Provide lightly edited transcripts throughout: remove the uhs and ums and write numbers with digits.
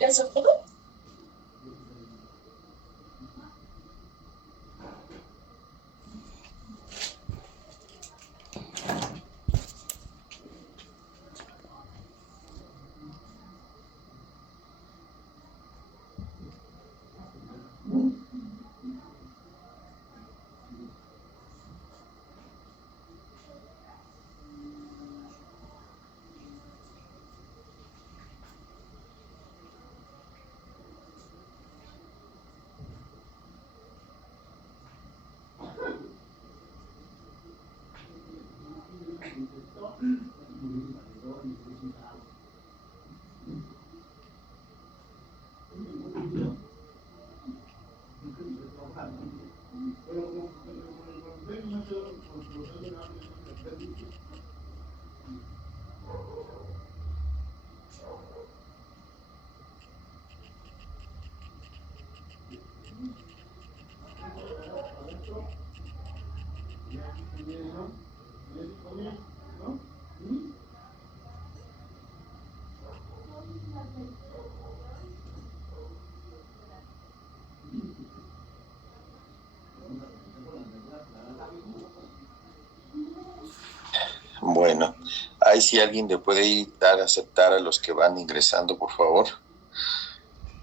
¿Ya se fue? Bueno, ahí si alguien le puede ir dar a aceptar a los que van ingresando, por favor.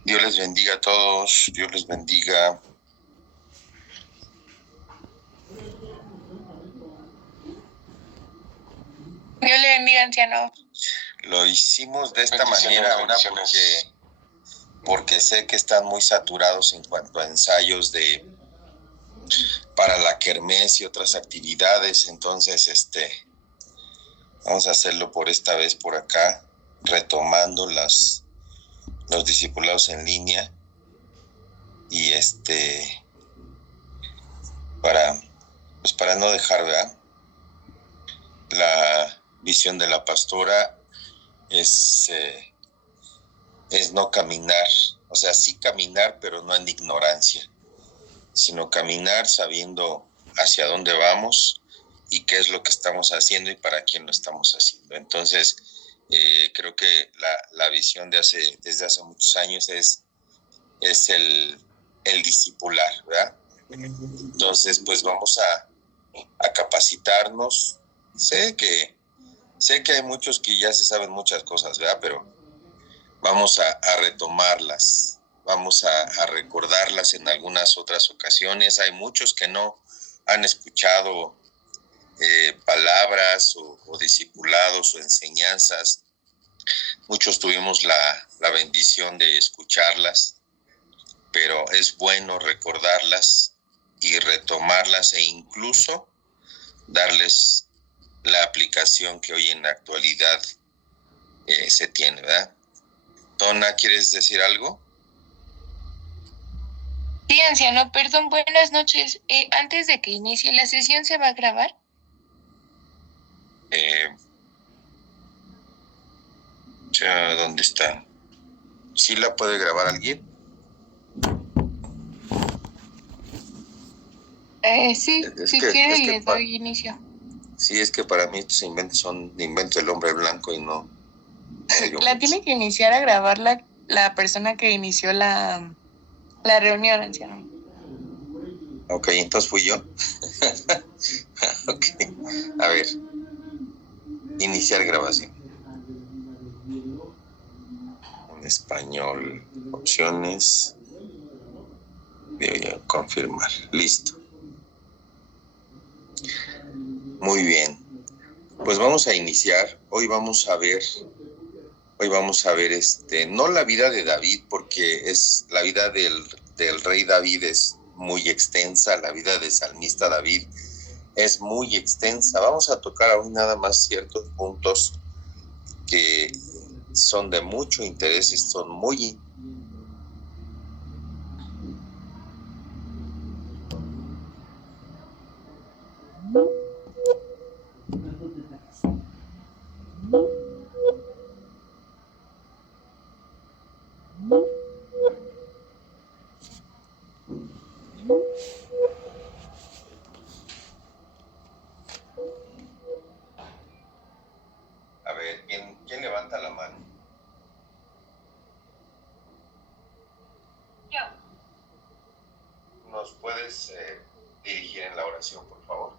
Dios les bendiga a todos, Dios les bendiga. Dios le bendiga, anciano. Lo hicimos de esta manera ahora porque sé que están muy saturados en cuanto a ensayos para la kermés y otras actividades, entonces vamos a hacerlo por esta vez por acá, retomando los discipulados en línea y para no dejar, ¿verdad? La visión de la pastora es no caminar, o sea, sí caminar, pero no en ignorancia, sino caminar sabiendo hacia dónde vamos y qué es lo que estamos haciendo y para quién lo estamos haciendo. Entonces, creo que la visión desde hace muchos años es el discipular, ¿verdad? Entonces, pues vamos a capacitarnos. Sé que hay muchos que ya se saben muchas cosas, ¿verdad? Pero vamos a retomarlas, vamos a recordarlas en algunas otras ocasiones. Hay muchos que no han escuchado palabras o discipulados o enseñanzas. Muchos tuvimos la bendición de escucharlas, pero es bueno recordarlas y retomarlas e incluso darles la aplicación que hoy en la actualidad se tiene, ¿verdad? Tona, ¿quieres decir algo? Sí, anciano, perdón, buenas noches. Antes de que inicie la sesión, ¿se va a grabar? ¿Dónde está? ¿Sí la puede grabar alguien? Sí, si quiere les doy inicio. Sí, es que para mí estos inventos son inventos del hombre blanco y no. La tiene que iniciar a grabar la persona que inició la reunión, anciano. Ok, entonces fui yo. Ok, a ver. Iniciar grabación. En español, opciones. Voy a confirmar. Listo. Muy bien. Pues vamos a iniciar. Hoy vamos a ver no la vida de David, porque es la vida del rey David es muy extensa, la vida del salmista David es muy extensa. Vamos a tocar hoy nada más ciertos puntos que son de mucho interés y son muy A ver, ¿quién levanta la mano? Yo. ¿Nos puedes dirigir en la oración, por favor?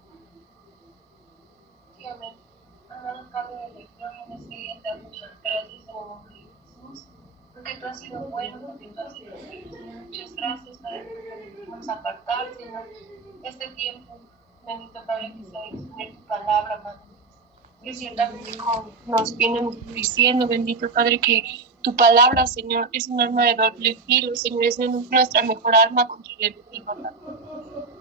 Sí, amén. Amado Padre de la gloria, en este día te damos las gracias en el nombre de Jesús, porque tú has sido bueno, porque tú has sido bueno. Señor, muchas gracias, Padre, porque permitimos apartar, Señor, este tiempo, bendito Padre, que sea exponer tu palabra, Padre. Que ciertamente como nos vienen diciendo, bendito Padre, que tu palabra, Señor, es un arma de doble filo, Señor, es nuestra mejor arma contra el enemigo, Padre.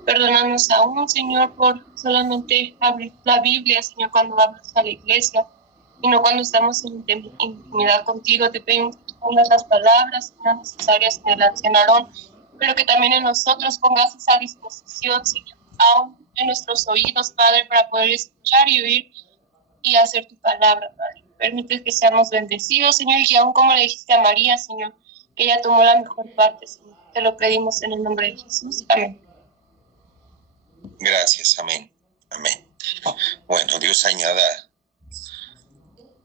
Perdónanos aún, Señor, por solamente abrir la Biblia, Señor, cuando vamos a la iglesia y no cuando estamos en intimidad contigo. Te pedimos que tú pongas las palabras necesarias en el anciano Aarón, pero que también en nosotros pongas esa disposición, Señor, aún en nuestros oídos, Padre, para poder escuchar y oír y hacer tu palabra, Padre. Permite que seamos bendecidos, Señor, y que aún como le dijiste a María, Señor, que ella tomó la mejor parte, Señor. Te lo pedimos en el nombre de Jesús. Amén. Gracias, amén. Amén. Bueno, Dios añada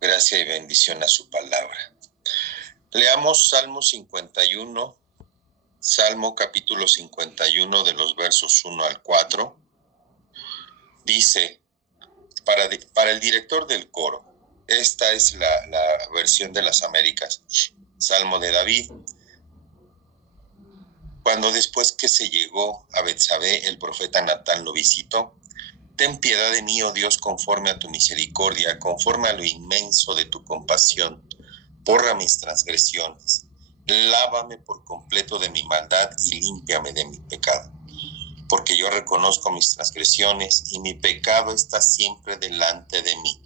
gracia y bendición a su palabra. Leamos Salmo 51, Salmo capítulo 51 de los versos 1 al 4. Dice, para el director del coro, esta es la versión de las Américas, Salmo de David. Cuando después que se llegó a Betsabé, el profeta Natán lo visitó, ten piedad de mí, oh Dios, conforme a tu misericordia, conforme a lo inmenso de tu compasión. Borra mis transgresiones, lávame por completo de mi maldad y límpiame de mi pecado. Porque yo reconozco mis transgresiones y mi pecado está siempre delante de mí.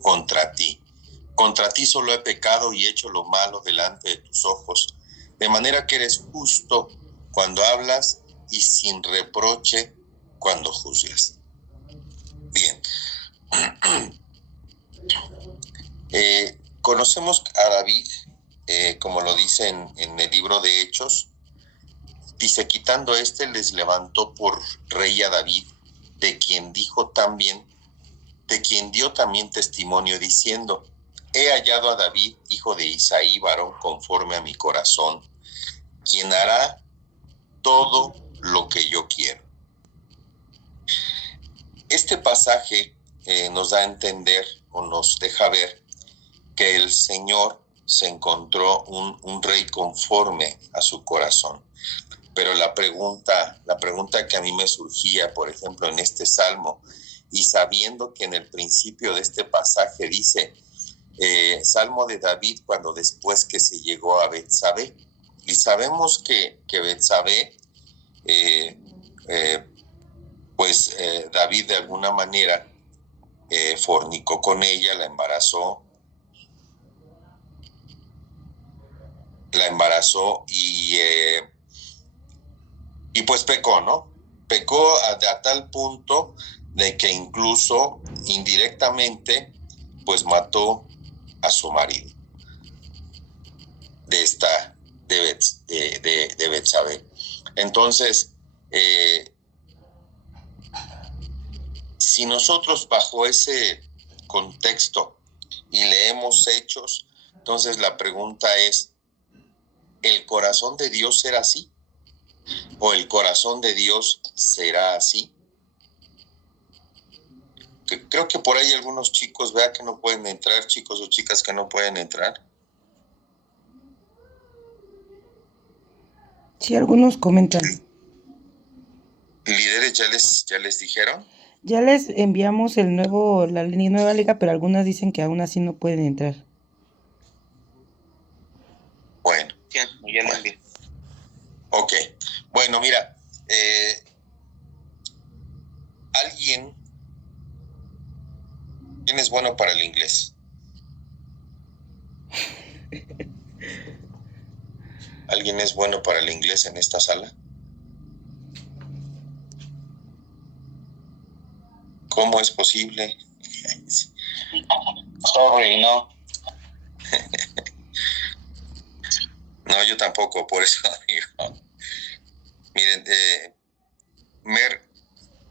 Contra ti solo he pecado y hecho lo malo delante de tus ojos, de manera que eres justo cuando hablas y sin reproche cuando juzgas. Bien. Conocemos a David, como lo dice en el libro de Hechos. Dice, quitando les levantó por rey a David, de quien dio también testimonio diciendo, he hallado a David, hijo de Isaí, varón conforme a mi corazón, quien hará todo lo que yo quiero. Este pasaje nos da a entender o nos deja ver que el Señor se encontró un rey conforme a su corazón. Pero la pregunta que a mí me surgía, por ejemplo, en este salmo, y sabiendo que en el principio de este pasaje dice, Salmo de David, cuando después que se llegó a Betsabé, y sabemos que Betsabé, David de alguna manera fornicó con ella, la embarazó y pues pecó, ¿no? Pecó a tal punto de que incluso indirectamente pues mató a su marido de Betsabé. Entonces, si nosotros bajo ese contexto y leemos Hechos, entonces la pregunta es, ¿el corazón de Dios será así? ¿O el corazón de Dios será así? Creo que por ahí algunos chicos, vea que no pueden entrar, chicos o chicas que no pueden entrar. Sí, algunos comentan. ya les dijeron? Ya les enviamos la nueva liga, pero algunas dicen que aún así no pueden entrar. Bueno, ya lo envié. Ok, bueno, mira, ¿quién es bueno para el inglés? ¿Alguien es bueno para el inglés en esta sala? ¿Cómo es posible? Sorry, no. No, yo tampoco, por eso digo. Miren, Mer,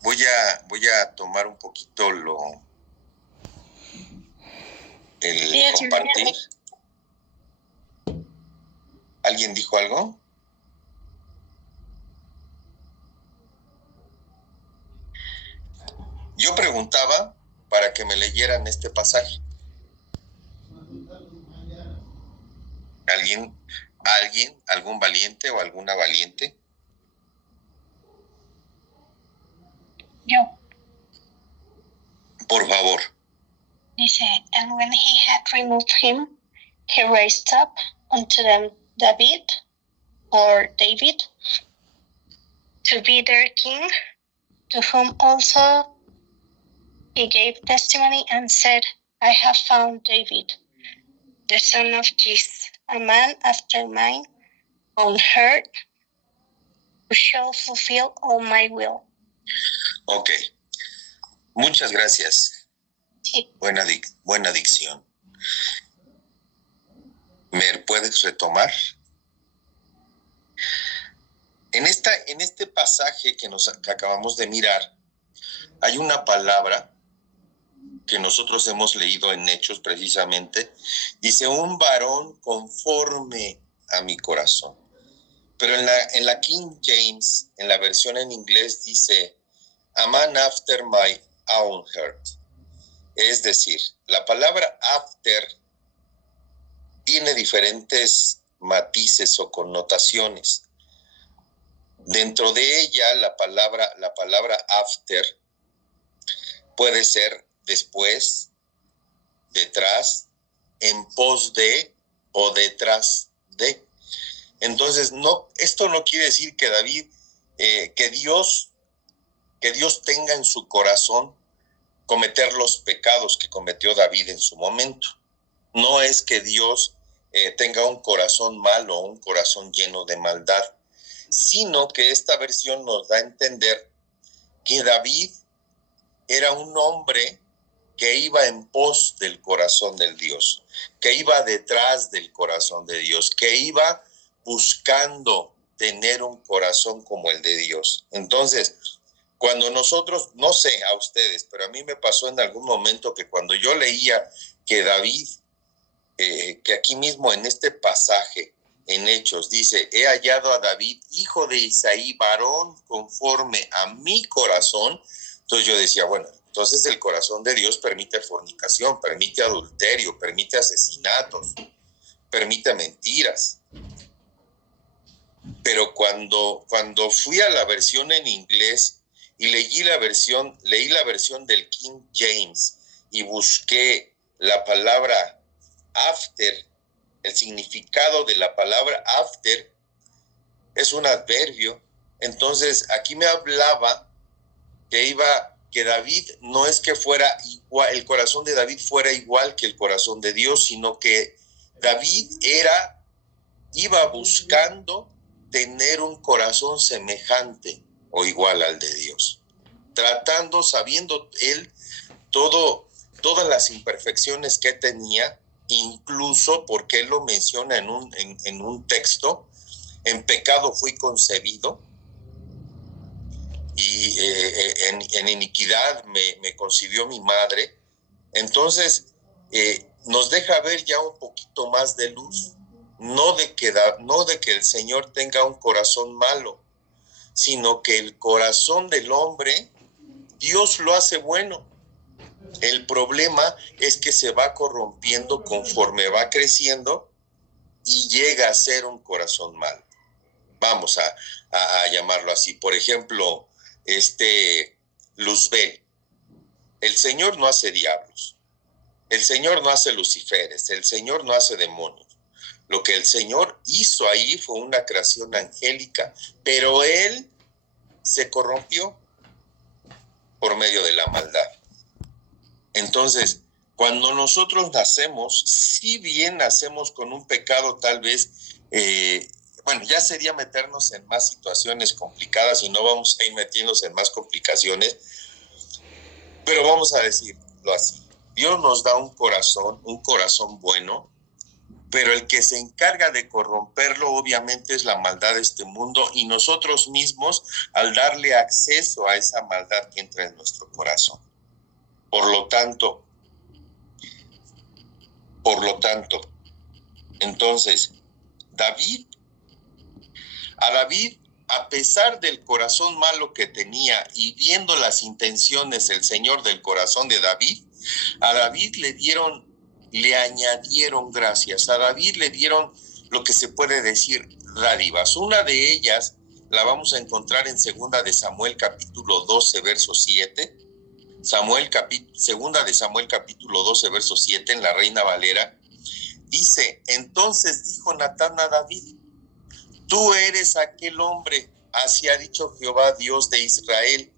voy a tomar un poquito el compartir. ¿Alguien dijo algo? Yo preguntaba para que me leyeran este pasaje. ¿Algún valiente o alguna valiente? Yo. Por favor. Dice, and when he had removed him, he raised up unto them David, to be their king, to whom also he gave testimony and said, I have found David, the son of Jesse, a man after mine own heart, who shall fulfill all my will. Ok. Muchas gracias. Sí. Buena dicción. ¿Me puedes retomar? En este pasaje que acabamos de mirar, hay una palabra que nosotros hemos leído en Hechos precisamente. Dice, un varón conforme a mi corazón. Pero en la King James, en la versión en inglés, dice, a man after my own heart. Es decir, la palabra after tiene diferentes matices o connotaciones. Dentro de ella, la palabra after puede ser después, detrás, en pos de o detrás de. Entonces, esto no quiere decir que David, que Dios tenga en su corazón cometer los pecados que cometió David en su momento. No es que Dios tenga un corazón malo, un corazón lleno de maldad, sino que esta versión nos da a entender que David era un hombre que iba en pos del corazón del Dios, que iba detrás del corazón de Dios, que iba buscando tener un corazón como el de Dios. Entonces, cuando nosotros, no sé a ustedes, pero a mí me pasó en algún momento que cuando yo leía que David, que aquí mismo en este pasaje, en Hechos, dice, he hallado a David, hijo de Isaí, varón conforme a mi corazón. Entonces yo decía, bueno, entonces el corazón de Dios permite fornicación, permite adulterio, permite asesinatos, permite mentiras. Pero cuando fui a la versión en inglés y leí la versión del King James y busqué la palabra after, el significado de la palabra after es un adverbio. Entonces aquí me hablaba que David no es que fuera igual, el corazón de David fuera igual que el corazón de Dios, sino que David iba buscando tener un corazón semejante o igual al de Dios, sabiendo él todas las imperfecciones que tenía, incluso porque él lo menciona en un texto, en pecado fui concebido y en iniquidad me concibió mi madre. Entonces nos deja ver ya un poquito más de luz, no de que el Señor tenga un corazón malo, sino que el corazón del hombre, Dios lo hace bueno. El problema es que se va corrompiendo conforme va creciendo y llega a ser un corazón malo. Vamos a llamarlo así. Por ejemplo, Luzbel. El Señor no hace diablos, el Señor no hace luciferes, el Señor no hace demonios. Lo que el Señor hizo ahí fue una creación angélica, pero Él se corrompió por medio de la maldad. Entonces, cuando nosotros nacemos, si bien nacemos con un pecado tal vez, ya sería meternos en más situaciones complicadas y no vamos a ir metiéndonos en más complicaciones, pero vamos a decirlo así. Dios nos da un corazón bueno, pero el que se encarga de corromperlo obviamente es la maldad de este mundo y nosotros mismos al darle acceso a esa maldad que entra en nuestro corazón. Por lo tanto, entonces, a David, a pesar del corazón malo que tenía y viendo las intenciones el Señor del corazón de David, a David le añadieron gracias, a David le dieron lo que se puede decir dádivas. Una de ellas la vamos a encontrar en 2 de Samuel capítulo 12, verso 7. Segunda de Samuel capítulo 12, verso 7, en la Reina Valera, dice: entonces dijo Natán a David, tú eres aquel hombre, así ha dicho Jehová Dios de Israel,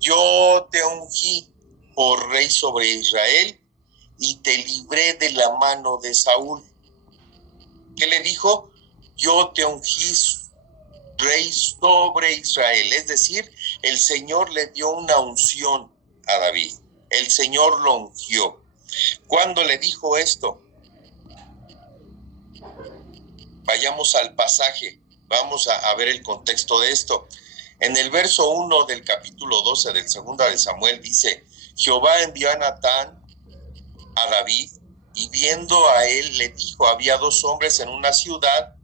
yo te ungí por rey sobre Israel y te libré de la mano de Saúl. ¿Qué le dijo? Yo te ungí rey sobre Israel, es decir, el Señor le dio una unción a David, el Señor lo ungió. ¿Cuándo le dijo esto? Vayamos al pasaje, vamos a ver el contexto de esto. En el verso 1 del capítulo 12 del 2 de Samuel dice: Jehová envió a Natán a David y viendo a él le dijo: había 2 hombres en una ciudad,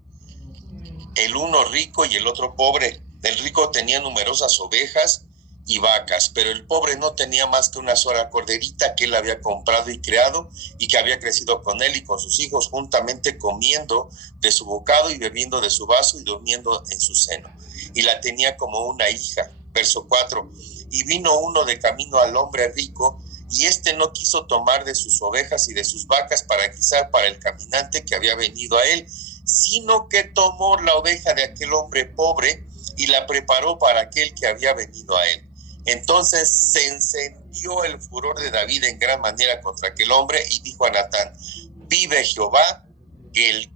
el uno rico y el otro pobre. El rico tenía numerosas ovejas y vacas, pero el pobre no tenía más que una sola corderita que él había comprado y criado y que había crecido con él y con sus hijos, juntamente comiendo de su bocado y bebiendo de su vaso y durmiendo en su seno. Y la tenía como una hija. Verso 4. Y vino uno de camino al hombre rico, y éste no quiso tomar de sus ovejas y de sus vacas para guisar para el caminante que había venido a él, sino que tomó la oveja de aquel hombre pobre y la preparó para aquel que había venido a él. Entonces se encendió el furor de David en gran manera contra aquel hombre y dijo a Natán: vive Jehová, que el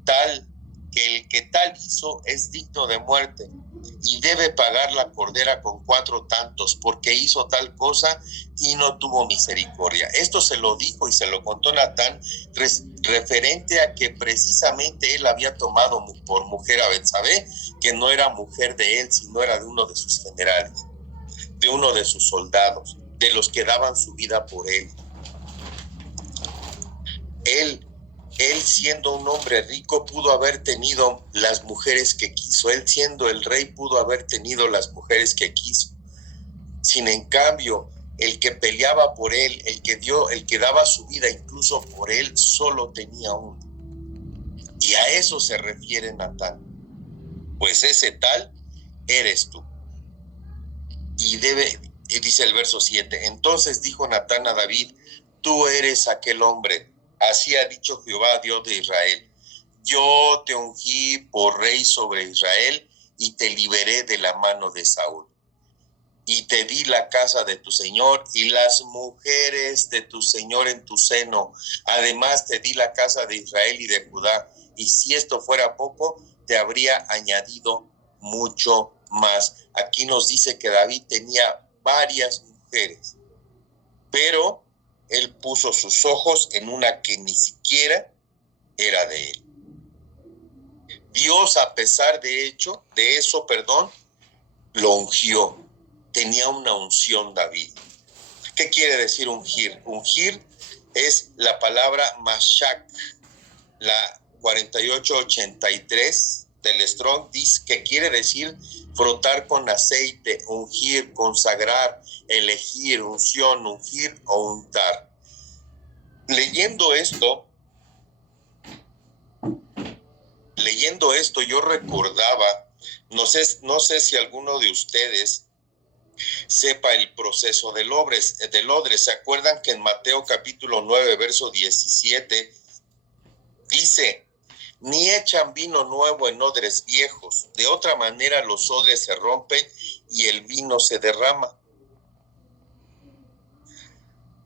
que tal hizo es digno de muerte y debe pagar la cordera con 4 tantos, porque hizo tal cosa y no tuvo misericordia. Esto se lo dijo y se lo contó Natán referente a que precisamente él había tomado por mujer a Betsabé, que no era mujer de él, sino era de uno de sus generales, de uno de sus soldados, de los que daban su vida por él. Él siendo un hombre rico pudo haber tenido las mujeres que quiso. Él siendo el rey pudo haber tenido las mujeres que quiso. Sin en cambio, el que peleaba por él, el que daba su vida incluso por él, solo tenía uno. Y a eso se refiere Natán. Pues ese tal eres tú. Y dice el verso 7, entonces dijo Natán a David: tú eres aquel hombre, así ha dicho Jehová Dios de Israel, yo te ungí por rey sobre Israel y te liberé de la mano de Saúl. Y te di la casa de tu señor y las mujeres de tu señor en tu seno. Además te di la casa de Israel y de Judá. Y si esto fuera poco, te habría añadido mucho más. Aquí nos dice que David tenía varias mujeres, pero él puso sus ojos en una que ni siquiera era de él. Dios, a pesar de eso, lo ungió. Tenía una unción David. ¿Qué quiere decir ungir? Ungir es la palabra mashak, la 4883 del Strong, dice que quiere decir frotar con aceite, ungir, consagrar, elegir, unción, ungir o untar. Leyendo esto, yo recordaba, no sé si alguno de ustedes sepa el proceso del odre. ¿Se acuerdan que en Mateo capítulo 9, verso 17, dice: ni echan vino nuevo en odres viejos, de otra manera los odres se rompen y el vino se derrama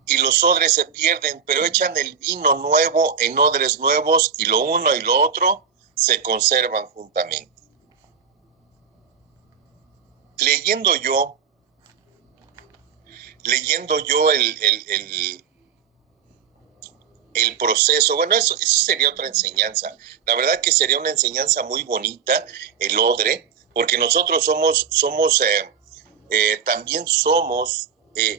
y los odres se pierden, pero echan el vino nuevo en odres nuevos y lo uno y lo otro se conservan juntamente. Leyendo yo el proceso, bueno, eso sería otra enseñanza. La verdad que sería una enseñanza muy bonita, el odre, porque nosotros también somos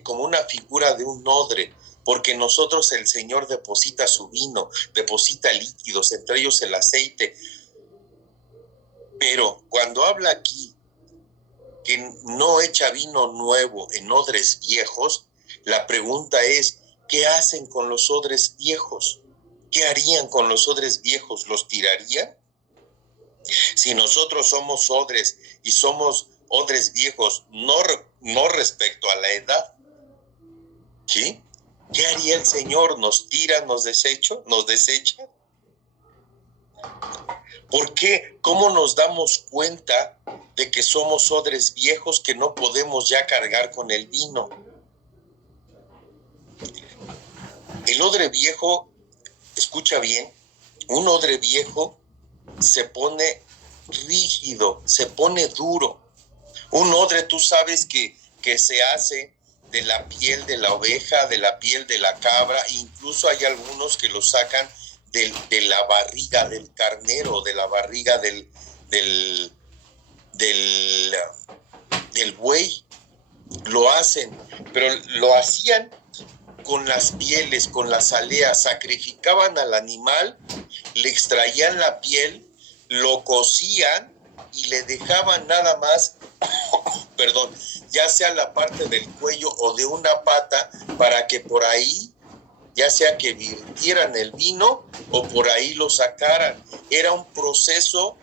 como una figura de un odre, porque nosotros el Señor deposita su vino, deposita líquidos, entre ellos el aceite. Pero cuando habla aquí que no echa vino nuevo en odres viejos, la pregunta es: ¿qué hacen con los odres viejos? ¿Qué harían con los odres viejos? ¿Los tirarían? Si nosotros somos odres y somos odres viejos, no respecto a la edad, ¿sí? ¿Qué haría el Señor? ¿Nos tira, nos desecha? ¿Por qué? ¿Cómo nos damos cuenta de que somos odres viejos que no podemos ya cargar con el vino? El odre viejo, escucha bien, un odre viejo se pone rígido, se pone duro. Un odre, tú sabes que se hace de la piel de la oveja, de la piel de la cabra, incluso hay algunos que lo sacan de la barriga del carnero, de la barriga del buey. Lo hacen, pero lo hacían con las pieles, con las aleas. Sacrificaban al animal, le extraían la piel, lo cocían y le dejaban nada más, ya sea la parte del cuello o de una pata, para que por ahí, ya sea que virtieran el vino o por ahí lo sacaran. Era un proceso,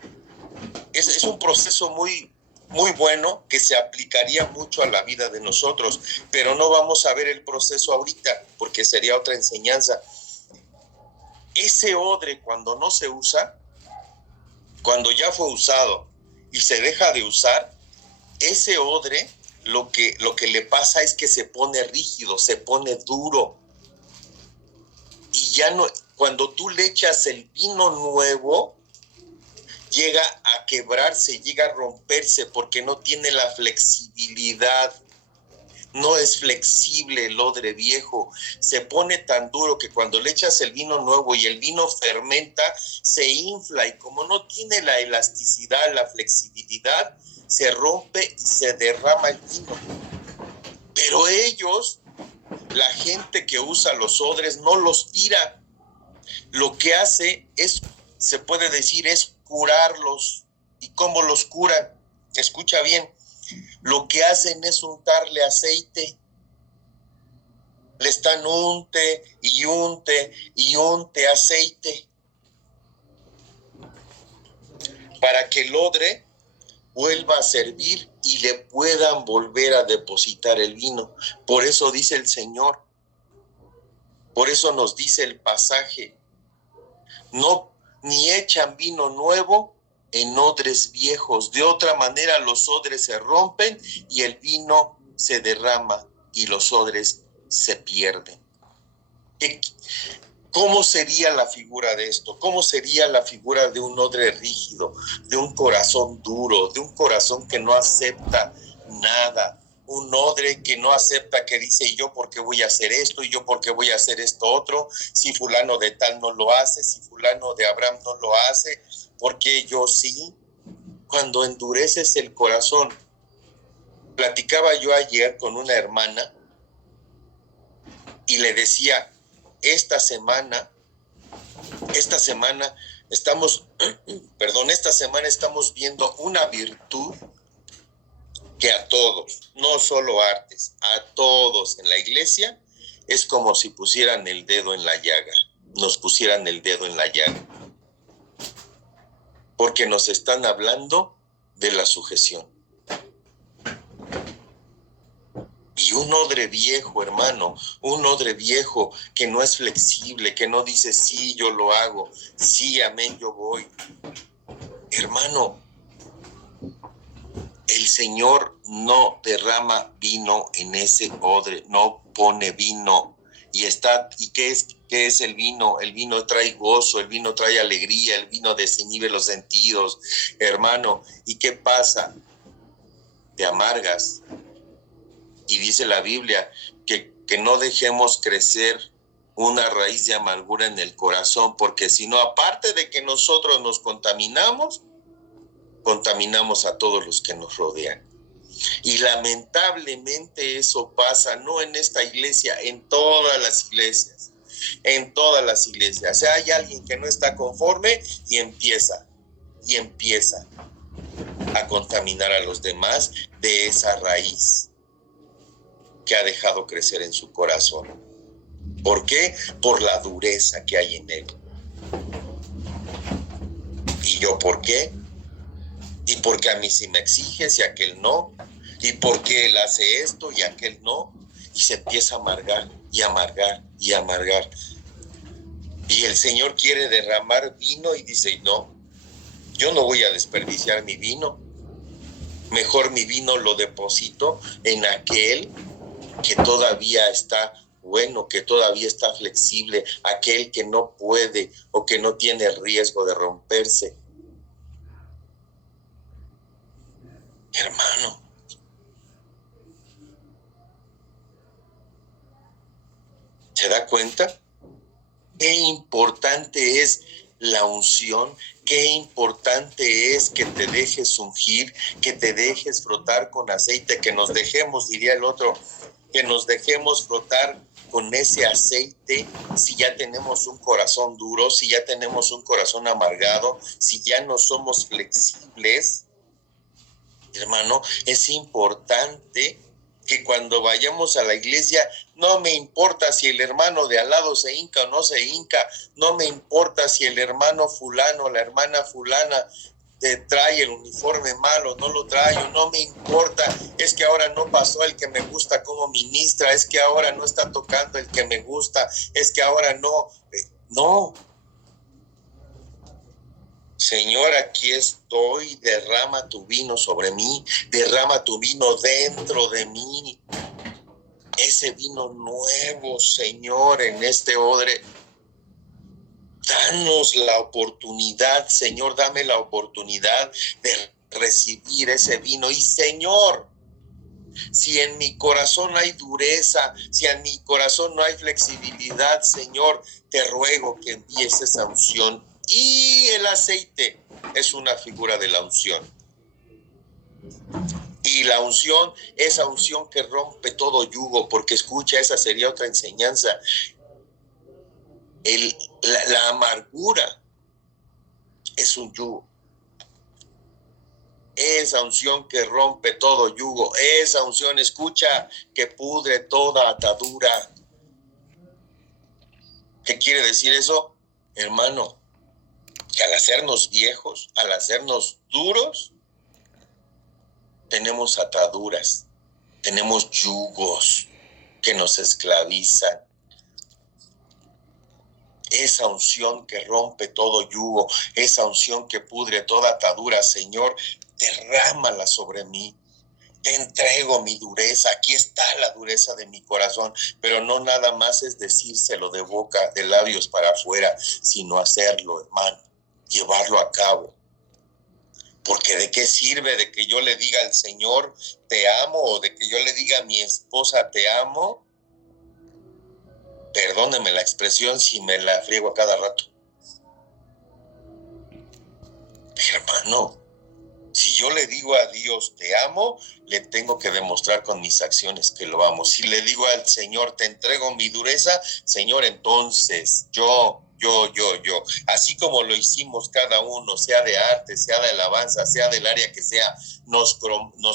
es un proceso muy, muy bueno, que se aplicaría mucho a la vida de nosotros, pero no vamos a ver el proceso ahorita porque sería otra enseñanza. Ese odre, cuando no se usa, cuando ya fue usado y se deja de usar, ese odre lo que le pasa es que se pone rígido, se pone duro. Y ya no, cuando tú le echas el vino nuevo, llega a quebrarse, llega a romperse, porque no tiene la flexibilidad. No es flexible el odre viejo, se pone tan duro que cuando le echas el vino nuevo y el vino fermenta, se infla, y como no tiene la elasticidad, la flexibilidad, se rompe y se derrama el vino. Pero ellos, la gente que usa los odres, no los tira. Lo que hace es, se puede decir, es curarlos. ¿Y cómo los curan? Escucha bien. Lo que hacen es untarle aceite. Le están unte y unte y unte aceite para que el odre vuelva a servir y le puedan volver a depositar el vino. Por eso dice el Señor, por eso nos dice el pasaje: no, ni echan vino nuevo en odres viejos, de otra manera los odres se rompen y el vino se derrama y los odres se pierden. ¿Cómo sería la figura de esto? ¿Cómo sería la figura de un odre rígido, de un corazón duro, de un corazón que no acepta nada? Un odre que no acepta, que dice: ¿y yo por qué voy a hacer esto? ¿Y yo por qué voy a hacer esto otro? Si fulano de tal no lo hace, si fulano de Abraham no lo hace, ¿por qué yo sí? Cuando endureces el corazón. Platicaba yo ayer con una hermana y le decía: esta semana estamos viendo una virtud que a todos, no solo Artes, a todos en la iglesia, es como si pusieran el dedo en la llaga, nos pusieran el dedo en la llaga, porque nos están hablando de la sujeción. un odre viejo, hermano, un odre viejo que no es flexible, que no dice sí, yo lo hago, sí, amén, yo voy. Hermano, el Señor no derrama vino en ese odre, no pone vino. ¿Y qué es el vino? El vino trae gozo, el vino trae alegría, el vino desinhibe los sentidos, hermano. ¿Y qué pasa? Te amargas. Y dice la Biblia que no dejemos crecer una raíz de amargura en el corazón, porque si no, aparte de que nosotros nos contaminamos a todos los que nos rodean. Y lamentablemente eso pasa, no en esta iglesia, en todas las iglesias. En todas las iglesias. O sea, hay alguien que no está conforme y empieza a contaminar a los demás de esa raíz que ha dejado crecer en su corazón. ¿Por qué? Por la dureza que hay en él. ¿Y yo por qué? ¿Y por qué a mí sí me exiges y a aquel no? ¿Y por qué él hace esto y aquel no? Y se empieza a amargar y amargar y amargar. Y el Señor quiere derramar vino y dice, no, yo no voy a desperdiciar mi vino. Mejor mi vino lo deposito en aquel que todavía está bueno, que todavía está flexible, aquel que no puede o que no tiene riesgo de romperse. Hermano, ¿se da cuenta? Qué importante es la unción, qué importante es que te dejes ungir, que te dejes frotar con aceite, que nos dejemos, diría el otro, que nos dejemos frotar con ese aceite si ya tenemos un corazón duro, si ya tenemos un corazón amargado, si ya no somos flexibles. Hermano, es importante que cuando vayamos a la iglesia, no me importa si el hermano de al lado se hinca o no se hinca, no me importa si el hermano fulano o la hermana fulana trae el uniforme malo, no lo trae, no me importa, es que ahora no pasó el que me gusta como ministra, es que ahora no está tocando el que me gusta, es que ahora no. Señor, aquí estoy, derrama tu vino sobre mí, derrama tu vino dentro de mí, ese vino nuevo, Señor, en este odre. Danos la oportunidad, Señor, dame la oportunidad de recibir ese vino. Y Señor, si en mi corazón hay dureza, si en mi corazón no hay flexibilidad, Señor, te ruego que envíes esa unción. Y el aceite es una figura de la unción. Y la unción, esa unción que rompe todo yugo, porque escucha, esa sería otra enseñanza. La amargura es un yugo. Esa unción que rompe todo yugo, esa unción, escucha, que pudre toda atadura. ¿Qué quiere decir eso, hermano? Que al hacernos viejos, al hacernos duros, tenemos ataduras, tenemos yugos que nos esclavizan. Esa unción que rompe todo yugo, esa unción que pudre toda atadura, Señor, derrámala sobre mí. Te entrego mi dureza, aquí está la dureza de mi corazón, pero no nada más es decírselo de boca, de labios para afuera, sino hacerlo, hermano, llevarlo a cabo. Porque ¿de qué sirve de que yo le diga al Señor te amo o de que yo le diga a mi esposa te amo? Perdóneme la expresión si me la friego a cada rato. Hermano, si yo le digo a Dios te amo, le tengo que demostrar con mis acciones que lo amo. Si le digo al Señor te entrego mi dureza, Señor, entonces yo, así como lo hicimos cada uno, sea de arte, sea de alabanza, sea del área que sea, nos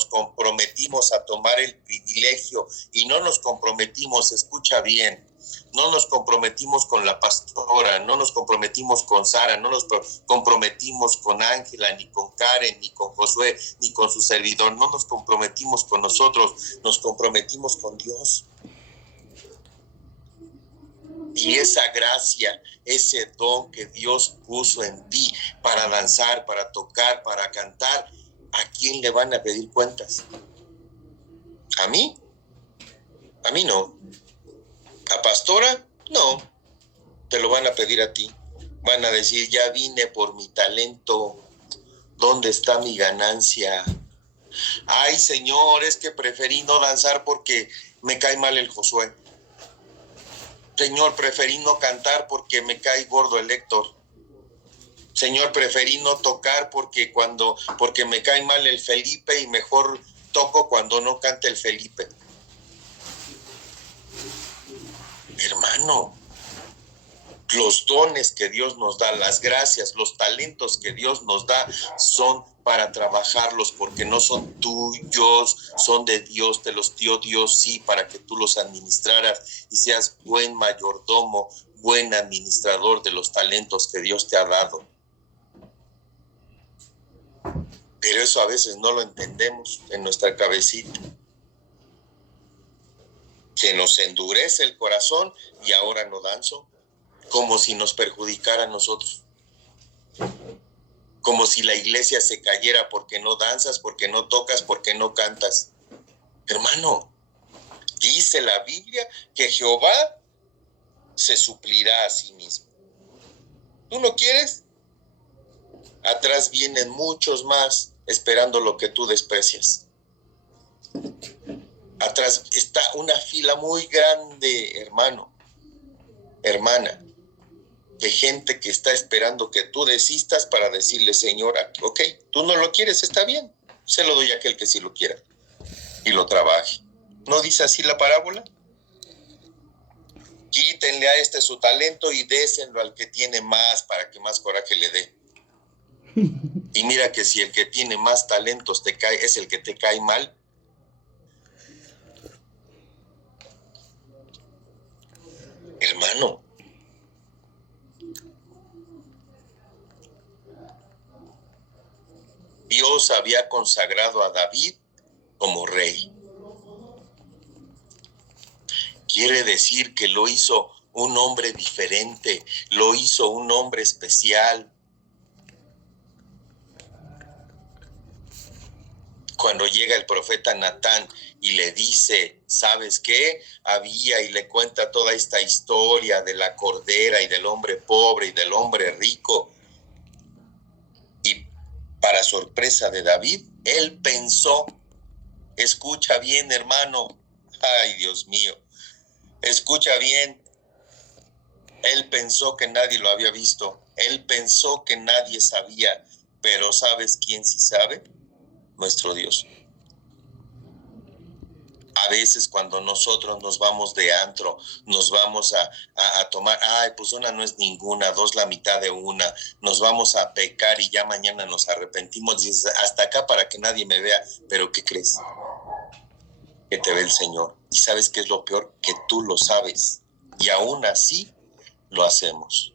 comprometimos a tomar el privilegio y no nos comprometimos, escucha bien, No nos comprometimos con la pastora, no nos comprometimos con Sara, no nos comprometimos con Ángela, ni con Karen, ni con Josué, ni con su servidor. No nos comprometimos con nosotros, nos comprometimos con Dios. Y esa gracia, ese don que Dios puso en ti para danzar, para tocar, para cantar, ¿a quién le van a pedir cuentas? ¿A mí? A mí no. ¿A pastora? No. Te lo van a pedir a ti. Van a decir, ya vine por mi talento. ¿Dónde está mi ganancia? Ay, Señor, es que preferí no danzar porque me cae mal el Josué. Señor, preferí no cantar porque me cae gordo el Héctor. Señor, preferí no tocar porque me cae mal el Felipe y mejor toco cuando no canta el Felipe. Hermano, los dones que Dios nos da, las gracias, los talentos que Dios nos da son para trabajarlos porque no son tuyos, son de Dios, te los dio Dios, sí, para que tú los administraras y seas buen mayordomo, buen administrador de los talentos que Dios te ha dado. Pero eso a veces no lo entendemos en nuestra cabecita. Se nos endurece el corazón y ahora no danzo, como si nos perjudicara a nosotros. Como si la iglesia se cayera porque no danzas, porque no tocas, porque no cantas. Hermano, dice la Biblia que Jehová se suplirá a sí mismo. ¿Tú no quieres? Atrás vienen muchos más esperando lo que tú desprecias. Atrás está una fila muy grande, hermano, hermana, de gente que está esperando que tú desistas para decirle, Señor, ok, tú no lo quieres, está bien, se lo doy a aquel que sí lo quiera y lo trabaje. ¿No dice así la parábola? Quítenle a este su talento y désenlo al que tiene más para que más coraje le dé. Y mira que si el que tiene más talentos te cae, es el que te cae mal. Hermano, Dios había consagrado a David como rey. Quiere decir que lo hizo un hombre diferente, lo hizo un hombre especial. Cuando llega el profeta Natán y le dice, ¿sabes qué? Y le cuenta toda esta historia de la cordera y del hombre pobre y del hombre rico. Y para sorpresa de David, él pensó, escucha bien, hermano, ay Dios mío, escucha bien, él pensó que nadie lo había visto, él pensó que nadie sabía, pero ¿sabes quién sí sabe? Nuestro Dios. A veces cuando nosotros nos vamos de antro, nos vamos a tomar, pues una no es ninguna, dos la mitad de una, nos vamos a pecar y ya mañana nos arrepentimos, dices, hasta acá para que nadie me vea, pero ¿qué crees? Que te ve el Señor. ¿Y sabes qué es lo peor? Que tú lo sabes y aún así lo hacemos.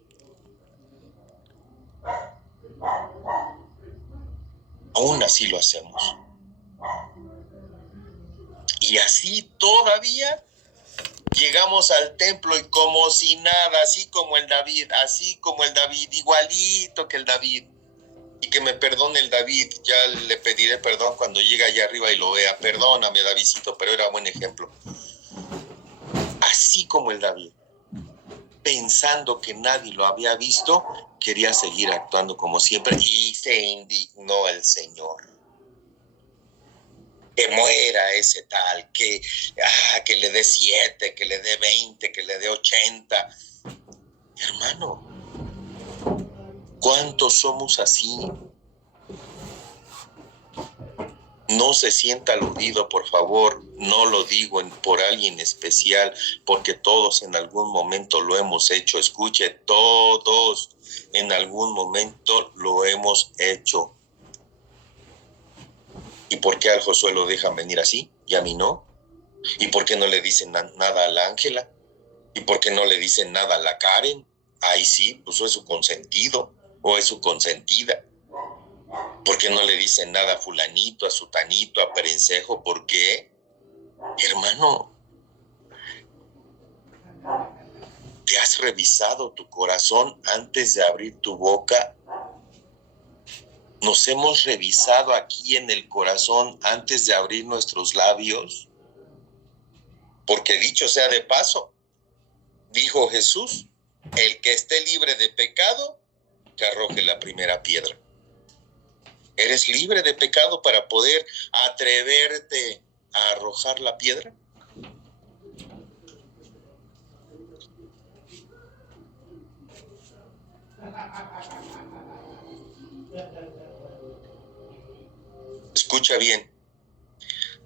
Aún así lo hacemos. Y así todavía llegamos al templo y como si nada, así como el David, igualito que el David. Y que me perdone el David, ya le pediré perdón cuando llegue allá arriba y lo vea. Perdóname, Davidcito, pero era buen ejemplo. Así como el David, pensando que nadie lo había visto, quería seguir actuando como siempre y se indignó el Señor. Que muera ese tal, que le dé 7, que le dé 20, que le dé 80. Hermano, ¿cuántos somos así? No se sienta aludido, por favor, no lo digo por alguien especial, porque todos en algún momento lo hemos hecho. Escuche, todos en algún momento lo hemos hecho. ¿Y por qué al Josué lo dejan venir así y a mí no? ¿Y por qué no le dicen nada a la Ángela? ¿Y por qué no le dicen nada a la Karen? Ay, sí, pues es su consentido o es su consentida. ¿Por qué no le dicen nada a fulanito, a sutanito, a perencejo? ¿Por qué? Hermano, ¿te has revisado tu corazón antes de abrir tu boca? ¿Nos hemos revisado aquí en el corazón antes de abrir nuestros labios? Porque dicho sea de paso, dijo Jesús, el que esté libre de pecado, que arroje la primera piedra. ¿Eres libre de pecado para poder atreverte a arrojar la piedra? Escucha bien.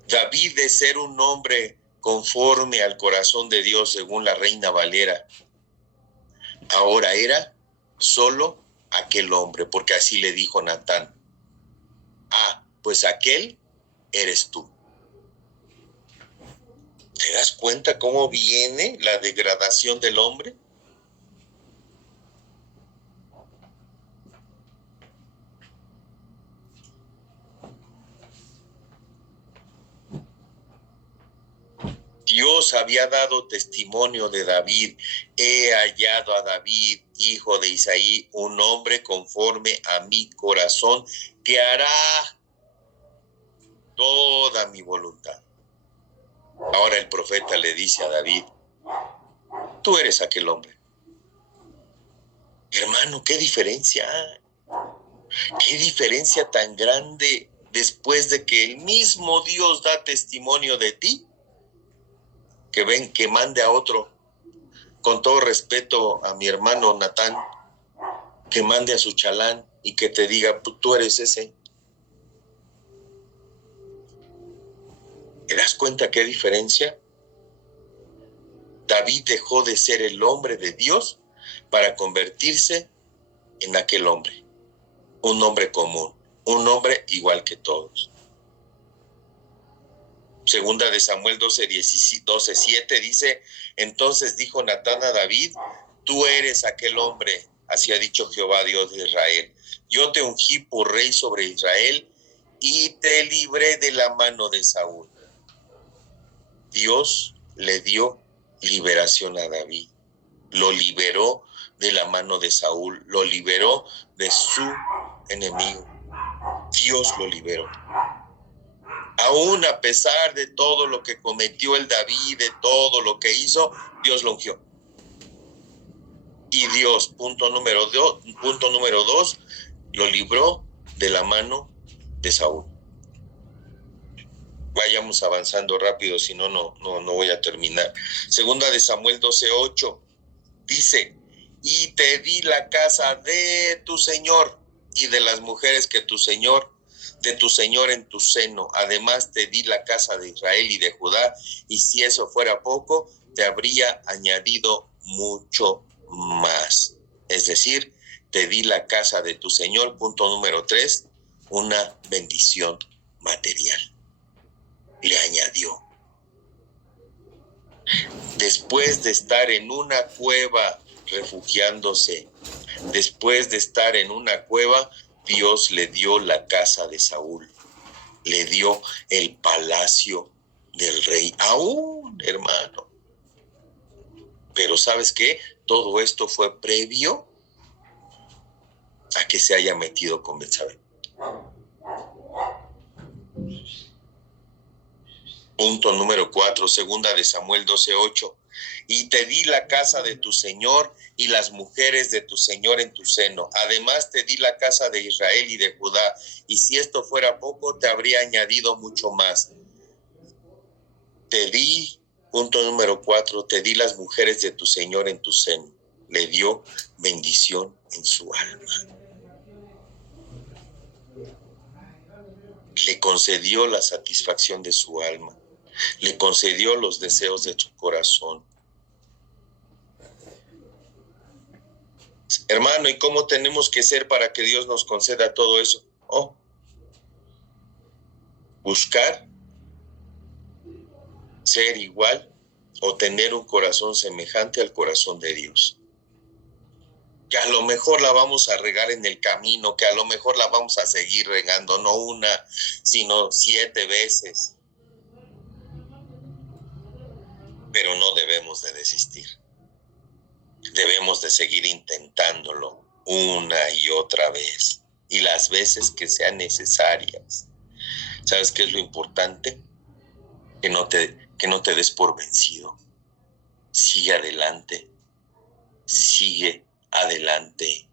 David, de ser un hombre conforme al corazón de Dios, según la Reina Valera, ahora era solo aquel hombre, porque así le dijo Natán. Ah, pues aquel eres tú. ¿Te das cuenta cómo viene la degradación del hombre? Dios había dado testimonio de David. He hallado a David, hijo de Isaí, un hombre conforme a mi corazón, que hará toda mi voluntad. Ahora el profeta le dice a David, tú eres aquel hombre. Hermano, qué diferencia tan grande después de que el mismo Dios da testimonio de ti, que mande a otro, con todo respeto a mi hermano Natán, que mande a su chalán y que te diga, tú eres ese. ¿Te das cuenta qué diferencia? David dejó de ser el hombre de Dios para convertirse en aquel hombre, un hombre común, un hombre igual que todos. Segunda de Samuel 12:7 dice, entonces dijo Natán a David, tú eres aquel hombre, así ha dicho Jehová Dios de Israel. Yo te ungí por rey sobre Israel y te libré de la mano de Saúl. Dios le dio liberación a David, lo liberó de la mano de Saúl, lo liberó de su enemigo. Dios lo liberó. Aún a pesar de todo lo que cometió el David, de todo lo que hizo, Dios lo ungió. Y Dios, punto número dos, lo libró de la mano de Saúl. Vayamos avanzando rápido, si no voy a terminar. Segunda de Samuel 12:8 dice, y te di la casa de tu Señor y de las mujeres de tu Señor en tu seno. Además te di la casa de Israel y de Judá, y si eso fuera poco, te habría añadido mucho más. Es decir, te di la casa de tu Señor. Punto número 3, una bendición material. Le añadió. Después de estar en una cueva refugiándose, después de estar en una cueva, Dios le dio la casa de Saúl, le dio el palacio del rey, aún, hermano. Pero ¿sabes qué? Todo esto fue previo a que se haya metido con Betsabé. Punto número 4, segunda de Samuel 12:8. Y te di la casa de tu Señor y las mujeres de tu Señor en tu seno. Además te di la casa de Israel y de Judá. Y si esto fuera poco, te habría añadido mucho más. Te di, punto número 4, te di las mujeres de tu Señor en tu seno. Le dio bendición en su alma. Le concedió la satisfacción de su alma. Le concedió los deseos de su corazón. Hermano, ¿y cómo tenemos que ser para que Dios nos conceda todo eso? Buscar ser igual o tener un corazón semejante al corazón de Dios. Que a lo mejor la vamos a regar en el camino, que a lo mejor la vamos a seguir regando, no una, sino 7 veces. Pero no debemos de desistir. Debemos de seguir intentándolo una y otra vez, y las veces que sean necesarias. ¿Sabes qué es lo importante? Que no te des por vencido. Sigue adelante. Sigue adelante.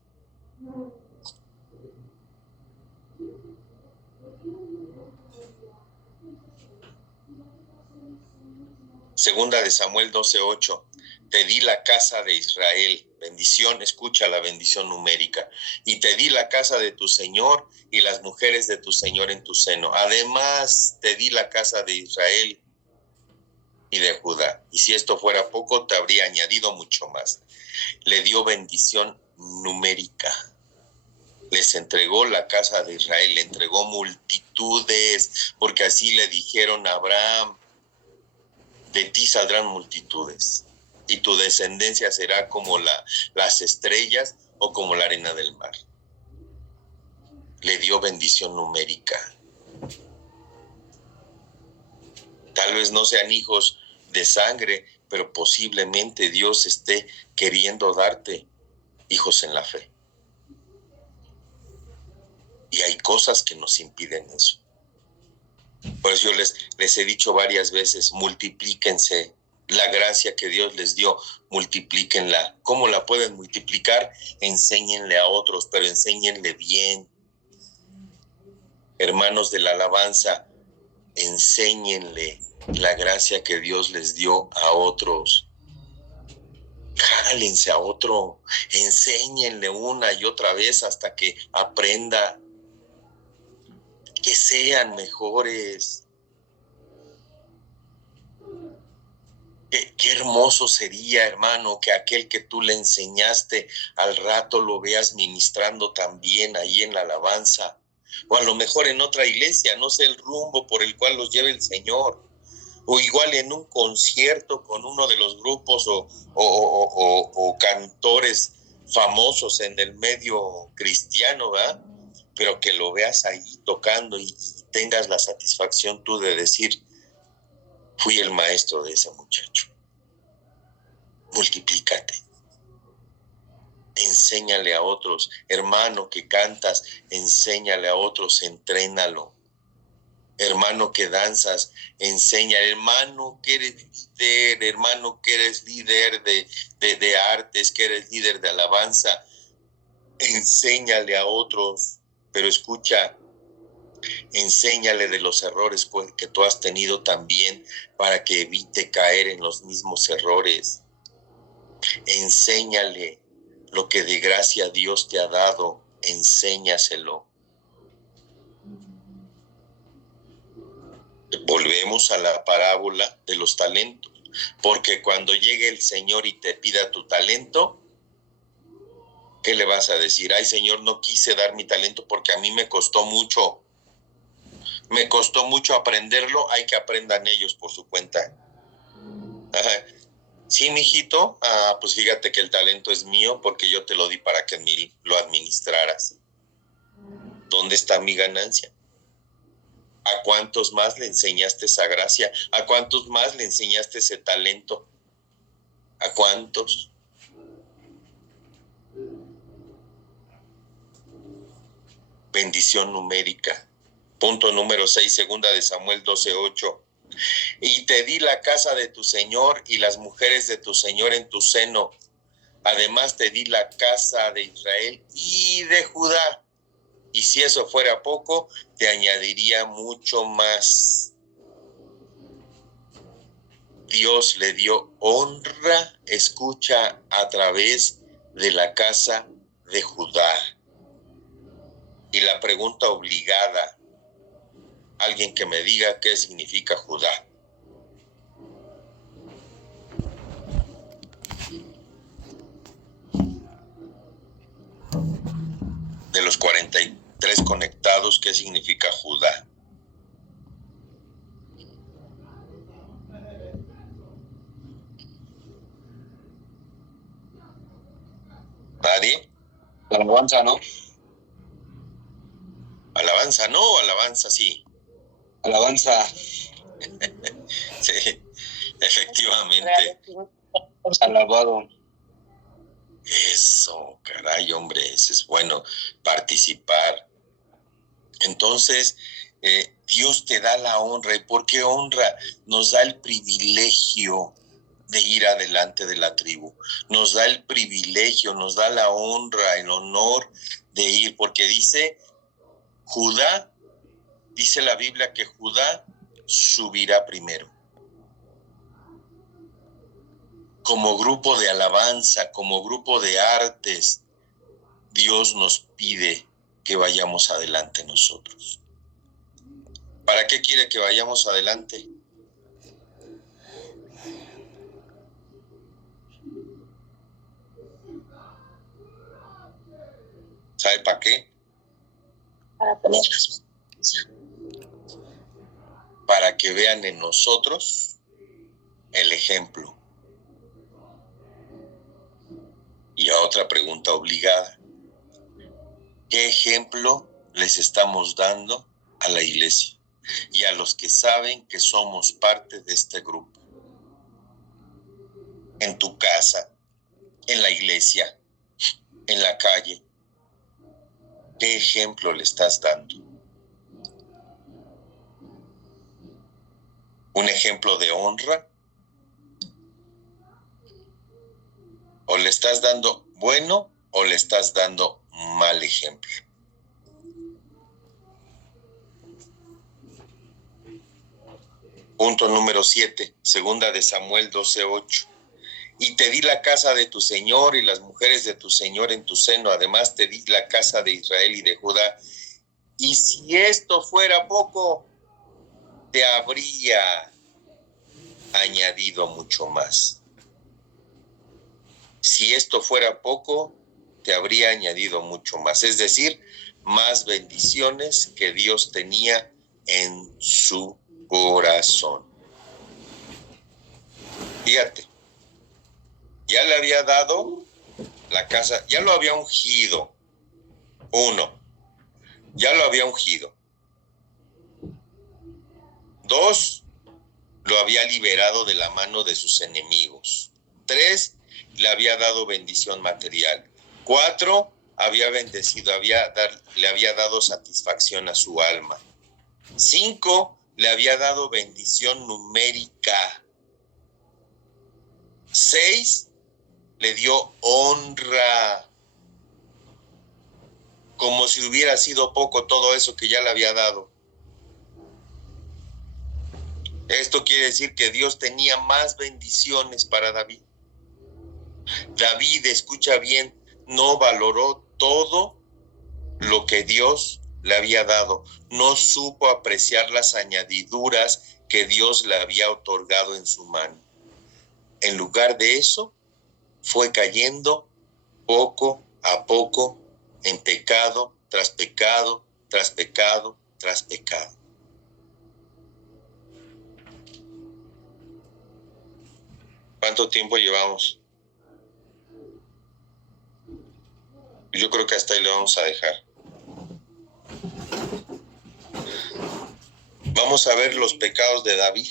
Segunda de Samuel 12:8. Te di la casa de Israel, bendición, escucha la bendición numérica, y te di la casa de tu Señor y las mujeres de tu Señor en tu seno. Además, te di la casa de Israel y de Judá. Y si esto fuera poco, te habría añadido mucho más. Le dio bendición numérica. Les entregó la casa de Israel, le entregó multitudes, porque así le dijeron a Abraham: de ti saldrán multitudes, y tu descendencia será como las estrellas o como la arena del mar. Le dio bendición numérica. Tal vez no sean hijos de sangre, pero posiblemente Dios esté queriendo darte hijos en la fe. Y hay cosas que nos impiden eso. Por eso yo les he dicho varias veces: multiplíquense. La gracia que Dios les dio, multiplíquenla. ¿Cómo la pueden multiplicar? Enséñenle a otros, pero enséñenle bien. Hermanos de la alabanza, enséñenle la gracia que Dios les dio a otros. Jálense a otro, enséñenle una y otra vez hasta que aprenda. Que sean mejores. Qué hermoso sería, hermano, que aquel que tú le enseñaste al rato lo veas ministrando también ahí en la alabanza, o a lo mejor en otra iglesia, no sé el rumbo por el cual los lleve el Señor, o igual en un concierto con uno de los grupos o cantores famosos en el medio cristiano, ¿verdad? Pero que lo veas ahí tocando y tengas la satisfacción tú de decir: fui el maestro de ese muchacho. Multiplícate. Enséñale a otros. Hermano que cantas, enséñale a otros, entrénalo. Hermano que danzas, enséñale. Hermano que eres líder, hermano que eres líder de artes, que eres líder de alabanza, enséñale a otros. Pero escucha, enséñale de los errores que tú has tenido también, para que evite caer en los mismos errores. Enséñale lo que de gracia Dios te ha dado, enséñaselo. Volvemos a la parábola de los talentos, porque cuando llegue el Señor y te pida tu talento, ¿qué le vas a decir? Ay, Señor, no quise dar mi talento porque a mí me costó mucho. Me costó mucho aprenderlo, hay que aprendan ellos por su cuenta. Ajá. Sí, mijito, pues fíjate que el talento es mío porque yo te lo di para que lo administraras. ¿Dónde está mi ganancia? ¿A cuántos más le enseñaste esa gracia? ¿A cuántos más le enseñaste ese talento? ¿A cuántos? Bendición numérica. Punto número 6, segunda de Samuel 12:8. Y te di la casa de tu Señor y las mujeres de tu Señor en tu seno. Además te di la casa de Israel y de Judá. Y si eso fuera poco, te añadiría mucho más. Dios le dio honra, escucha, a través de la casa de Judá. Y la pregunta obligada: alguien que me diga qué significa Judá. De los 43 conectados, ¿qué significa Judá? Alabanza, ¿no? Alabanza, no, alabanza, sí. Alabanza. Sí, efectivamente. Alabado. Eso, caray, hombre, eso es bueno, participar. Entonces, Dios te da la honra. ¿Y por qué honra? Nos da el privilegio de ir adelante de la tribu. Nos da el privilegio, nos da la honra, el honor de ir, porque dice Judá, dice la Biblia que Judá subirá primero. Como grupo de alabanza, como grupo de artes, Dios nos pide que vayamos adelante nosotros. ¿Para qué quiere que vayamos adelante? ¿Sabe para qué? Para tener Para que vean en nosotros el ejemplo. Y a otra pregunta obligada. ¿Qué ejemplo les estamos dando a la iglesia y a los que saben que somos parte de este grupo? En tu casa, en la iglesia, en la calle. ¿Qué ejemplo le estás dando? ¿Un ejemplo de honra? ¿O le estás dando bueno o le estás dando mal ejemplo? Punto número 7, segunda de Samuel 12:8. Y te di la casa de tu Señor y las mujeres de tu Señor en tu seno. Además te di la casa de Israel y de Judá. Y si esto fuera poco, te habría añadido mucho más. Si esto fuera poco, te habría añadido mucho más. Es decir, más bendiciones que Dios tenía en su corazón. Fíjate, ya le había dado la casa, ya lo había ungido. 1, ya lo había ungido. 2, lo había liberado de la mano de sus enemigos. 3, le había dado bendición material. 4, había bendecido, le había dado satisfacción a su alma. 5, le había dado bendición numérica. 6, le dio honra. Como si hubiera sido poco todo eso que ya le había dado. Esto quiere decir que Dios tenía más bendiciones para David. David, escucha bien, no valoró todo lo que Dios le había dado. No supo apreciar las añadiduras que Dios le había otorgado en su mano. En lugar de eso, fue cayendo poco a poco en pecado, tras pecado, tras pecado, tras pecado. ¿Cuánto tiempo llevamos? Yo creo que hasta ahí lo vamos a dejar. Vamos a ver los pecados de David.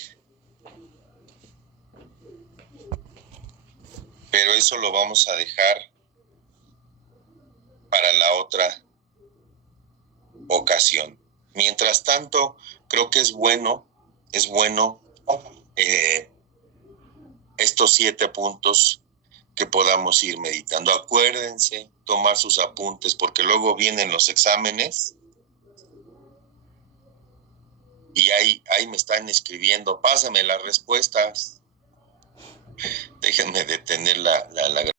Pero eso lo vamos a dejar para la otra ocasión. Mientras tanto, creo que es bueno estos 7 puntos que podamos ir meditando. Acuérdense tomar sus apuntes porque luego vienen los exámenes y ahí me están escribiendo, pásame las respuestas. Déjenme detener la